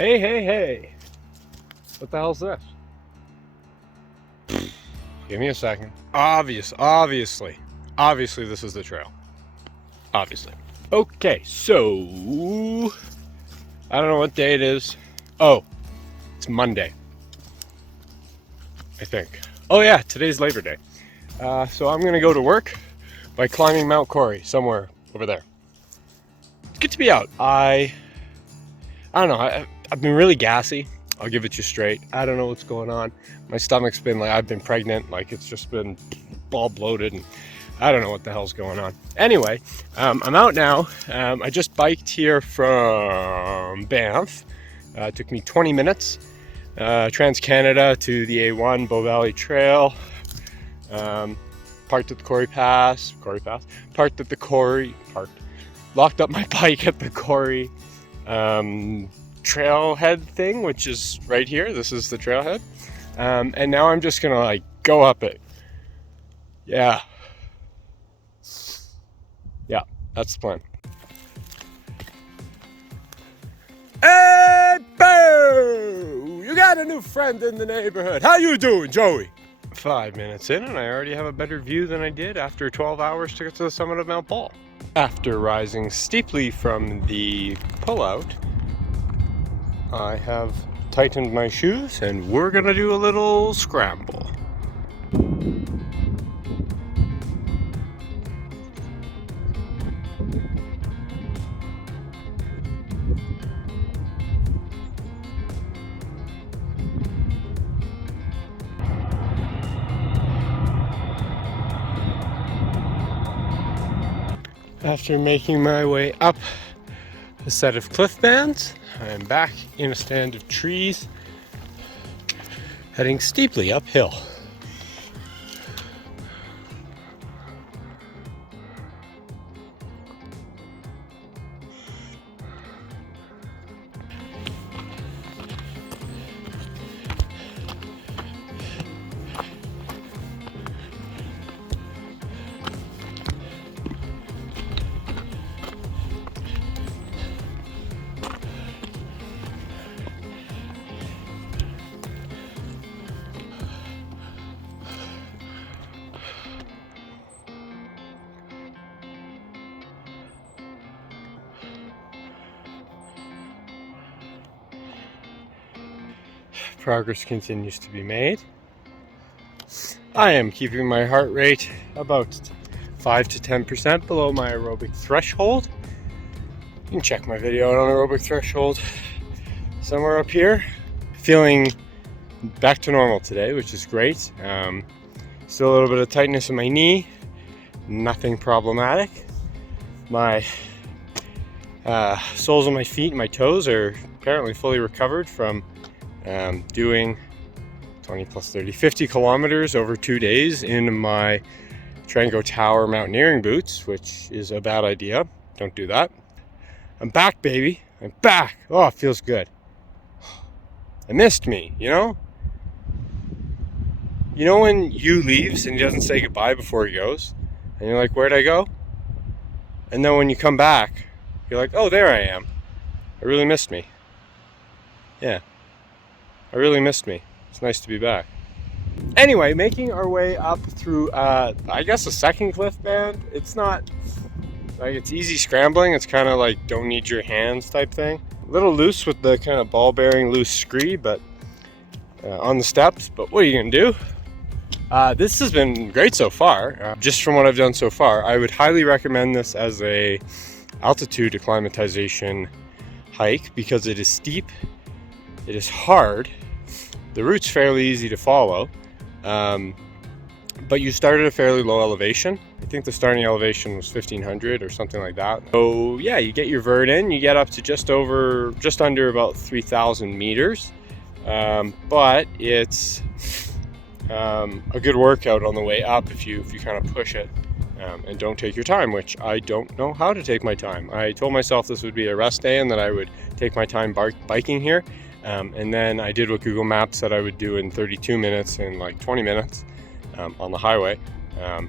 Hey, hey, hey. What the hell's this? Give me a second. Obviously this is the trail. Obviously. Okay, so I don't know what day it is. Oh, it's Monday, I think. Oh yeah, today's Labor Day. So I'm gonna go to work by climbing Mount Cory, somewhere over there. It's good to be out. I don't know, I've been really gassy. I'll give it to you straight. I don't know what's going on. My stomach's been like, I've been pregnant, like it's just been all bloated and I don't know what the hell's going on. Anyway, I'm out now. I just biked here from Banff. It took me 20 minutes. Trans-Canada to the A1 Bow Valley Trail. Parked at the Cory Pass. Parked at the Cory. Locked up my bike at the Cory trailhead thing, which is right here. This is the trailhead. And now I'm just gonna like go up it. Yeah, that's the plan. Hey, boo! You got a new friend in the neighborhood. How you doing, Joey? 5 minutes in and I already have a better view than I did after 12 hours to get to the summit of Mount Paul. After rising steeply from the pullout, I have tightened my shoes and we're gonna do a little scramble. After making my way up a set of cliff bands, I am back in a stand of trees, heading steeply uphill. Progress continues to be made. I am keeping my heart rate about 5 to 10% below my aerobic threshold. You can check my video out on aerobic threshold somewhere up here. Feeling back to normal today, which is great. Still a little bit of tightness in my knee. Nothing problematic. My soles of my feet and my toes are apparently fully recovered from doing 20 plus 30, 50 kilometers over 2 days in my Trango Tower mountaineering boots, which is a bad idea. Don't do that. I'm back, baby. I'm back. Oh, it feels good. I missed me, you know? You know when you leaves and he doesn't say goodbye before he goes? And you're like, where'd I go? And then when you come back, you're like, oh, there I am. I really missed me. Yeah. I really missed me. It's nice to be back. Anyway, making our way up through, I guess a second cliff band. It's not, like it's easy scrambling. It's kind of like don't need your hands type thing. A little loose with the kind of ball bearing loose scree, but on the steps. But what are you gonna do? This has been great so far. Just from what I've done so far, I would highly recommend this as a altitude acclimatization hike because it is steep. It is hard. The route's fairly easy to follow, but you start at a fairly low elevation. I think the starting elevation was 1500 or something like that. So yeah, you get your vert in, you get up to just under about 3000 meters, but it's a good workout on the way up if you kind of push it and don't take your time, which I don't know how to take my time. I told myself this would be a rest day and that I would take my time biking here. And then I did what Google Maps said I would do in 32 minutes and like 20 minutes on the highway.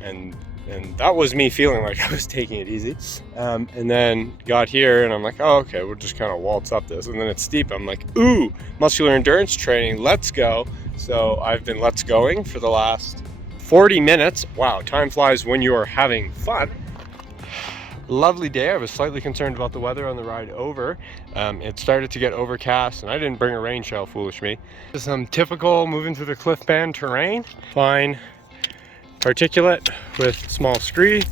And And that was me feeling like I was taking it easy. And then got here and I'm like, oh, okay, we'll just kind of waltz up this. And then it's steep. I'm like, ooh, muscular endurance training, let's go. So I've been let's going for the last 40 minutes. Wow, time flies when you are having fun. Lovely day. I was slightly concerned about the weather on the ride over. It started to get overcast and I didn't bring a rain shell, foolish me. Some typical moving through the cliff band terrain. Fine particulate with small scree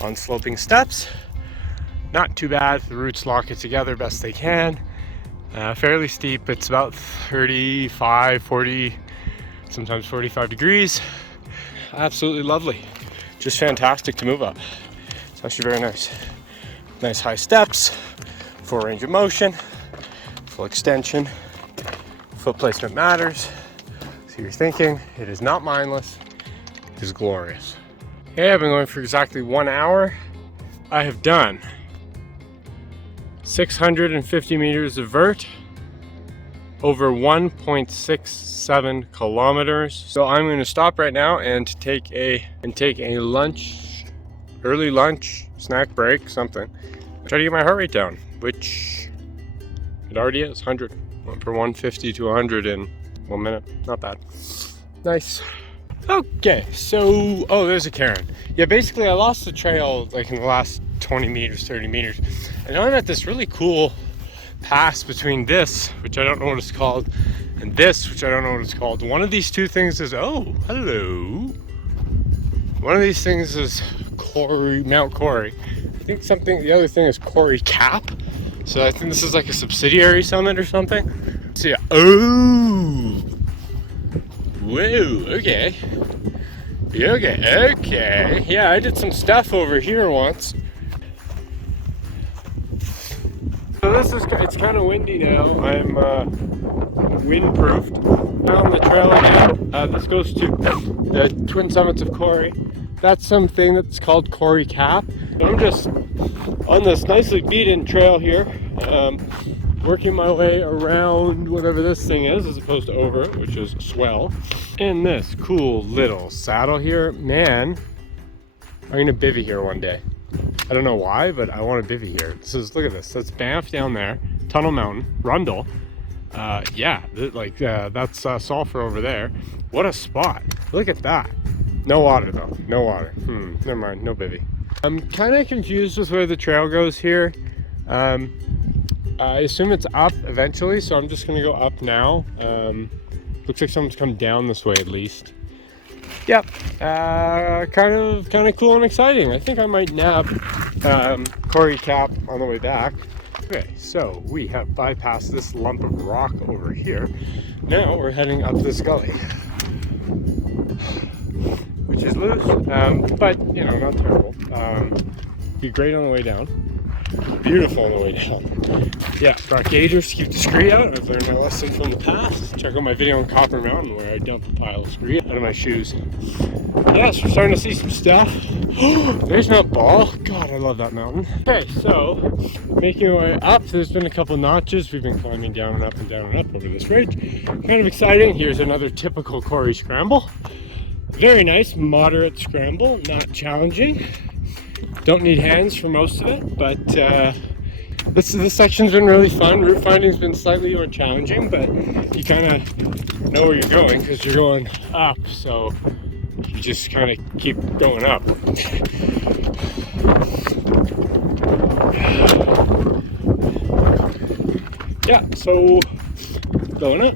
on sloping steps. Not too bad. The roots lock it together best they can. Fairly steep. It's about 35, 40, sometimes 45 degrees. Absolutely lovely. Just fantastic to move up. It's actually very nice. Nice high steps, full range of motion, full extension. Foot placement matters. So you're thinking, it is not mindless, it is glorious. Okay, I've been going for exactly 1 hour. I have done 650 meters of vert, over 1.67 kilometers. So I'm going to stop right now and take a lunch, early lunch, snack break, something. Try to get my heart rate down, which it already is 100. Went from 150 to 100 in 1 minute. Not bad. Nice. Okay, so there's a cairn. Yeah, basically I lost the trail like in the last 20 meters, 30 meters. And I'm at this really cool pass between this, which I don't know what it's called, and this, which I don't know what it's called. One of these two things is, oh, hello. One of these things is Cory, Mount Cory. I think the other thing is Cory Cap. So I think this is like a subsidiary summit or something. So yeah, oh, whoa, okay. Okay. Yeah, I did some stuff over here once. So it's kind of windy now. I'm wind-proofed. On the trail again. This goes to the Twin Summits of Cory. That's something that's called Cory Cap. So I'm just on this nicely beaten trail here, working my way around whatever this thing is, as opposed to over it, which is swell. And this cool little saddle here, man, I'm gonna bivvy here one day. I don't know why, but I want to bivvy here. Look at this. That's Banff down there, Tunnel Mountain, Rundle. That's sulfur over there. What a spot. Look at that. No water though, no water. Never mind, no bivvy. I'm kind of confused with where the trail goes here. I assume it's up eventually, so I'm just gonna go up now. Looks like someone's come down this way at least. Yep, kind of cool and exciting. I think I might nab Cory Cap on the way back. Okay, so we have bypassed this lump of rock over here. Now we're heading up this gully, which is loose, but you know, not terrible. Be great on the way down. Beautiful on the way down. Yeah, brought gators to keep the scree out. I've learned my lesson from the past. Check out my video on Copper Mountain where I dumped a pile of scree out of my shoes. Yes, we're starting to see some stuff. There's Mount Ball. God, I love that mountain. Okay, so making our way up. There's been a couple notches. We've been climbing down and up and down and up over this ridge. Kind of exciting. Here's another typical Cory scramble. Very nice, moderate scramble, not challenging. Don't need hands for most of it, but this section's been really fun. Route finding's been slightly more challenging, but you kind of know where you're going because you're going up, so you just kind of keep going up. Yeah, so going up.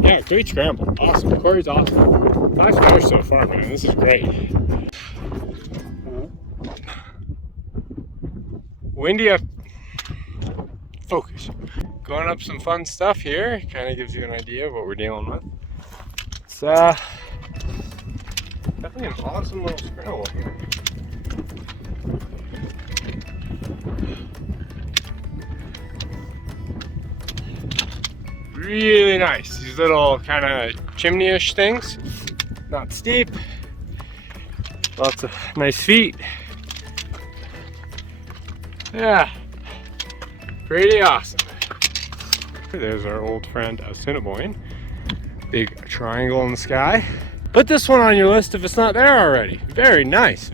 Yeah, great scramble. Awesome. Cory's awesome. Nice finish so far, man. This is great. Windy up. Focus. Going up some fun stuff here. Kind of gives you an idea of what we're dealing with. It's definitely an awesome little scramble here. Really nice. These little kind of chimney-ish things. Not steep. Lots of nice feet. Yeah. Pretty awesome. There's our old friend Assiniboine. Big triangle in the sky. Put this one on your list if it's not there already. Very nice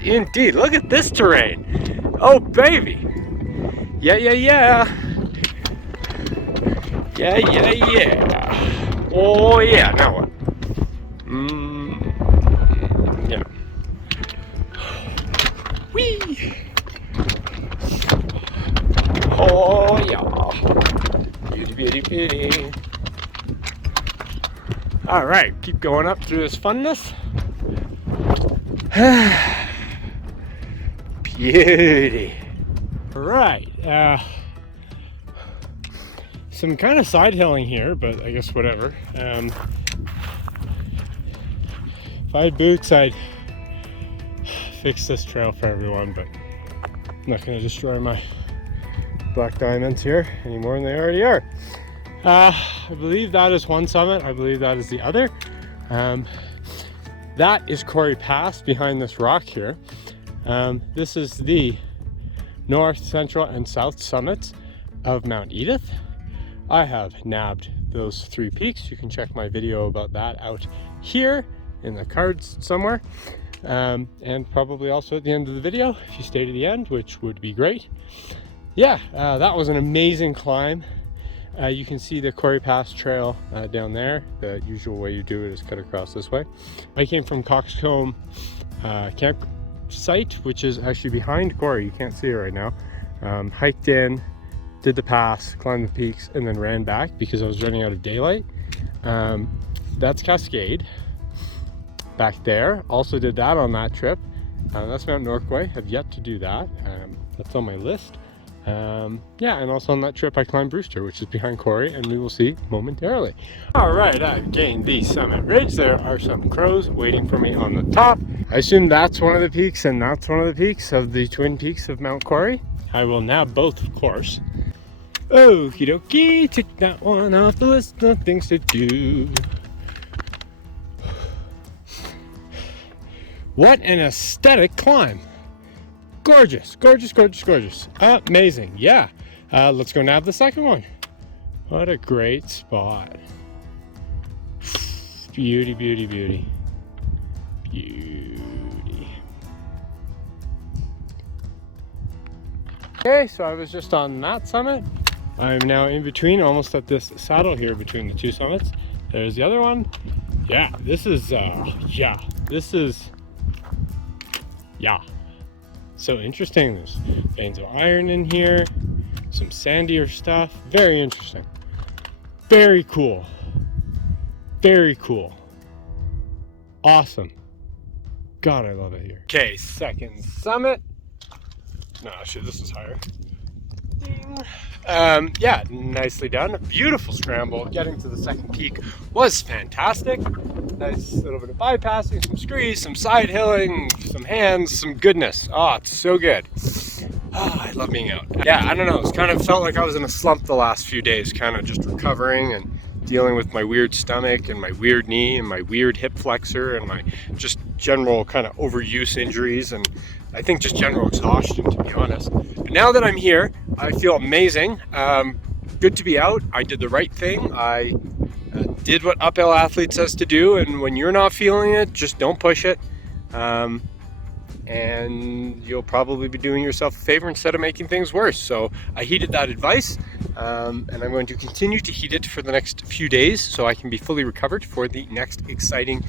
indeed. Look at this terrain. Oh baby. Yeah. Yeah. Oh yeah, now what? Yeah. Whee! Oh yeah. Beauty. All right, keep going up through this funness. Beauty. All right. Some kind of side hilling here, but I guess whatever. If I had boots, I'd fix this trail for everyone, but I'm not going to destroy my black diamonds here any more than they already are. I believe that is one summit. I believe that is the other. That is Cory Pass behind this rock here. This is the north, central, and south summits of Mount Edith. I have nabbed those 3 peaks. You can check my video about that out here in the cards somewhere. And probably also at the end of the video if you stay to the end, which would be great. Yeah, that was an amazing climb. You can see the Cory Pass trail down there. The usual way you do it is cut across this way. I came from Coxcomb campsite, which is actually behind Cory. You can't see it right now. Hiked in, did the pass, climbed the peaks, and then ran back because I was running out of daylight. That's Cascade back there. Also did that on that trip. That's Mount Norquay. Have yet to do that. That's on my list. Yeah, and also on that trip I climbed Brewster, which is behind Cory, and we will see momentarily. All right, I've gained the summit ridge. There are some crows waiting for me on the top. I assume that's one of the peaks, and that's one of the peaks of the twin peaks of Mount Cory. I will nab both, of course. Okie dokie, tick that one off the list of things to do. What an aesthetic climb. Gorgeous. Amazing. Yeah. Let's go nab the second one. What a great spot. Beauty. Okay, so I was just on that summit. I'm now in between, almost at this saddle here between the 2 summits. There's the other one. Yeah, this is so interesting. There's veins of iron in here, some sandier stuff. Very interesting. Very cool. Awesome. God, I love it here. Okay, second summit. No, shit, this is higher. Ding. Yeah, nicely done. A beautiful scramble. Getting to the second peak was fantastic. Nice little bit of bypassing, some screes, some side hilling, some hands, some goodness. Oh, it's so good. Oh, I love being out. Yeah, I don't know. It's kind of felt like I was in a slump the last few days, kind of just recovering and dealing with my weird stomach and my weird knee and my weird hip flexor and my just general kind of overuse injuries and I think just general exhaustion, to be honest. But now that I'm here, I feel amazing. Good to be out. I did the right thing. I did what uphill athlete says to do, and when you're not feeling it, just don't push it. And you'll probably be doing yourself a favor instead of making things worse. So I heeded that advice, and I'm going to continue to heed it for the next few days so I can be fully recovered for the next exciting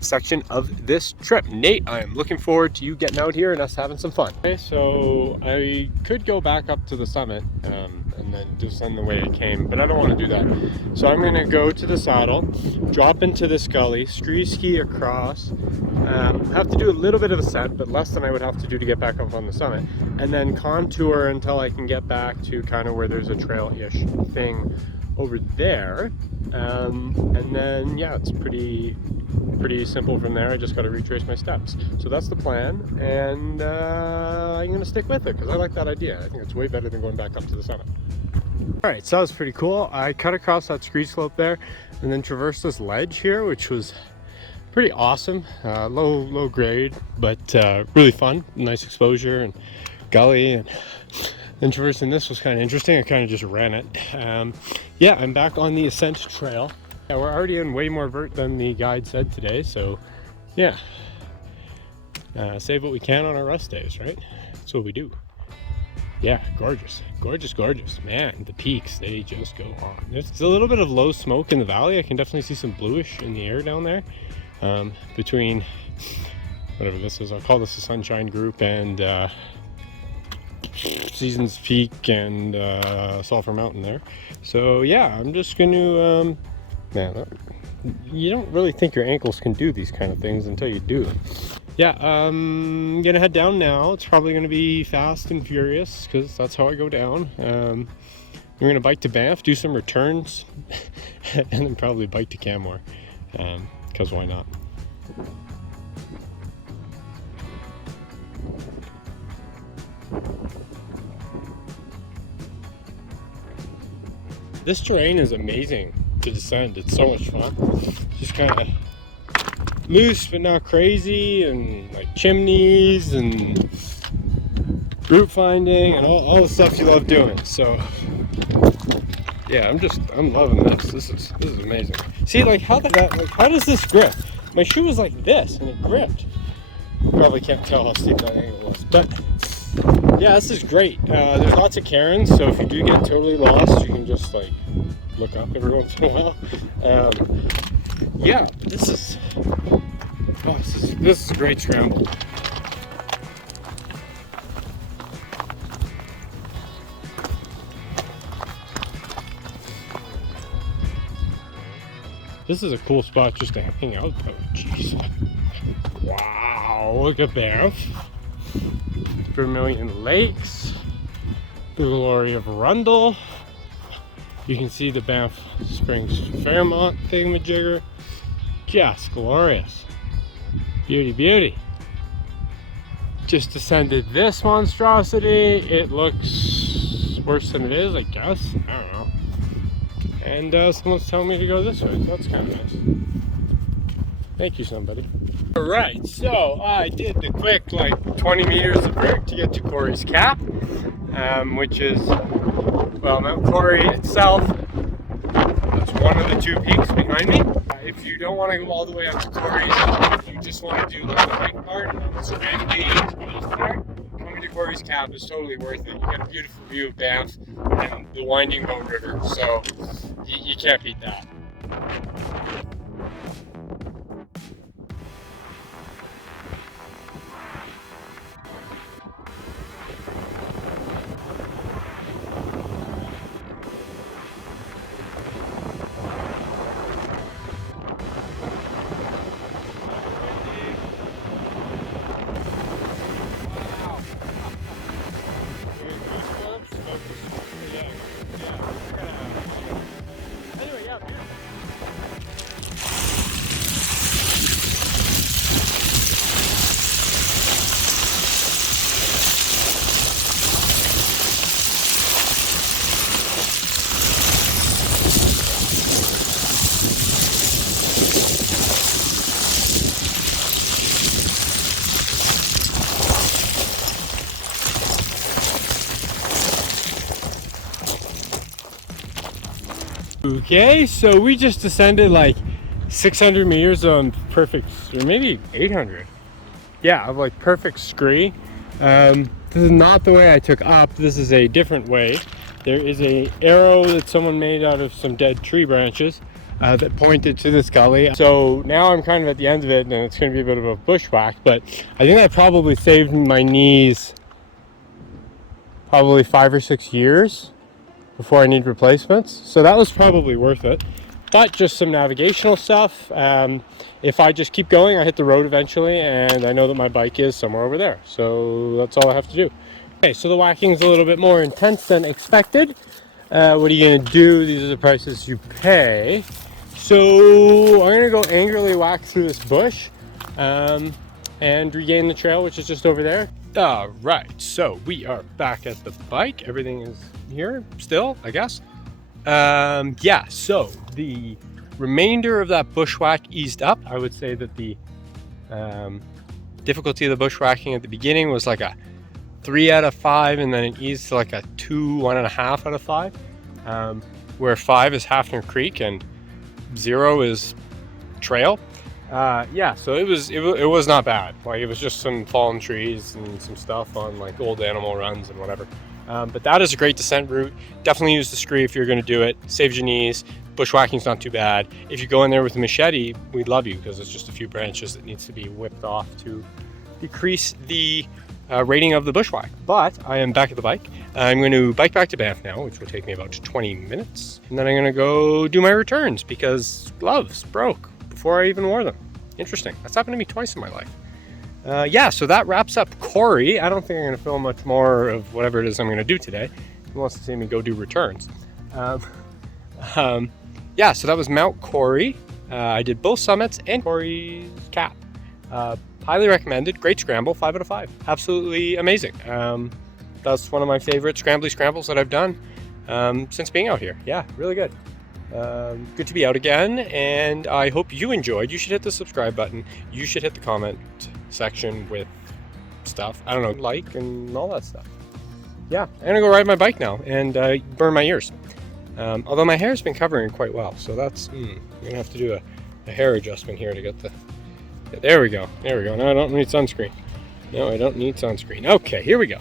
section of this trip. Nate, I am looking forward to you getting out here and us having some fun. Okay, so I could go back up to the summit and then descend the way I came, but I don't want to do that. So I'm going to go to the saddle, drop into this gully, ski across, have to do a little bit of a set, but less than I would have to do to get back up on the summit, and then contour until I can get back to kind of where there's a trail-ish thing over there. And then yeah, it's pretty simple from there. I just got to retrace my steps. So that's the plan, and I'm gonna stick with it because I like that idea. I think it's way better than going back up to the summit. All right, so that was pretty cool. I cut across that scree slope there and then traversed this ledge here, which was pretty awesome. Low grade, but really fun. Nice exposure and gully, and then traversing this was kind of interesting. I kind of just ran it. Yeah, I'm back on the ascent trail. Yeah, we're already in way more vert than the guide said today, so yeah. Save what we can on our rest days, right? That's what we do. Yeah, gorgeous, gorgeous, gorgeous. Man, the peaks, they just go on. There's a little bit of low smoke in the valley. I can definitely see some bluish in the air down there. Between whatever this is, I'll call this the Sunshine Group and Seasons Peak and Sulphur Mountain there. So yeah, I'm just gonna, man, you don't really think your ankles can do these kind of things until you do them. Yeah, I'm gonna head down now. It's probably gonna be fast and furious because that's how I go down. We're gonna bike to Banff, do some returns, and then probably bike to Canmore, because why not? This terrain is amazing to descend. It's so much fun. Just kind of loose but not crazy, and like chimneys and route finding and all the stuff you love doing. So yeah, I'm loving this. This is amazing. See, like how does this grip? My shoe was like this and it gripped. You probably can't tell how steep that angle was, but yeah, this is great. There's lots of cairns, so if you do get totally lost, you can just like look up every once in a while. Yeah, this is a great scramble. This is a cool spot just to hang out though. Jeez. Wow, look at Banff. Vermilion Lakes. The glory of Rundle. You can see the Banff Springs Fairmont thingamajigger. Just glorious. Beauty, beauty. Just descended this monstrosity. It looks worse than it is, I guess. I don't know. And someone's telling me to go this way, so that's kind of nice. Thank you, somebody. All right, so I did the quick, like 20 meters of vert to get to Cory's Cap, which is, well, Mount Cory itself. That's one of the two peaks behind me. If you don't want to go all the way up to Cory, if you just want to do like the hike part, scrambling part, coming to Cory's Cap is totally worth it. You get a beautiful view of Banff and the winding Bow River, so you can't beat that. Okay, so we just descended like 600 meters on perfect, or maybe 800. Yeah, of like perfect scree. This is not the way I took up. This is a different way. There is a arrow that someone made out of some dead tree branches that pointed to this gully. So now I'm kind of at the end of it, and it's going to be a bit of a bushwhack, but I think that probably saved my knees probably 5 or 6 years before I need replacements. So that was probably worth it. But just some navigational stuff. If I just keep going, I hit the road eventually, and I know that my bike is somewhere over there. So that's all I have to do. Okay, so the whacking is a little bit more intense than expected. What are you gonna do? These are the prices you pay. So I'm gonna go angrily whack through this bush and regain the trail, which is just over there. All right, so we are back at the bike. Everything is here still, I guess. Yeah, so the remainder of that bushwhack eased up. I would say that the difficulty of the bushwhacking at the beginning was like a 3 out of 5, and then it eased to like a 2, 1.5 out of 5, where 5 is Hafner Creek, and 0 is trail. Yeah, so it was not bad. Like, it was just some fallen trees and some stuff on like old animal runs and whatever. But that is a great descent route. Definitely use the scree if you're going to do it. Saves your knees. Bushwhacking's not too bad. If you go in there with a machete, we'd love you, because it's just a few branches that needs to be whipped off to decrease the rating of the bushwhack. But I am back at the bike. I'm going to bike back to Banff now, which will take me about 20 minutes. And then I'm going to go do my returns, because gloves broke before I even wore them. Interesting. That's happened to me twice in my life. Yeah, so that wraps up Cory. I don't think I'm going to film much more of whatever it is I'm going to do today. He wants to see me go do returns. Yeah, so that was Mount Cory. I did both summits and Cory's cap. Highly recommended. Great scramble. 5 out of 5. Absolutely amazing. That's one of my favorite scrambles that I've done since being out here. Yeah, really good. Good to be out again, and I hope you enjoyed. You should hit the subscribe button. You should hit the comment section with stuff. I don't know, like and all that stuff. Yeah, I'm gonna go ride my bike now and burn my ears. Although my hair's been covering quite well, so that's I'm gonna have to do a hair adjustment here to get the. Yeah, there we go. There we go. No, I don't need sunscreen. No, I don't need sunscreen. Okay, here we go.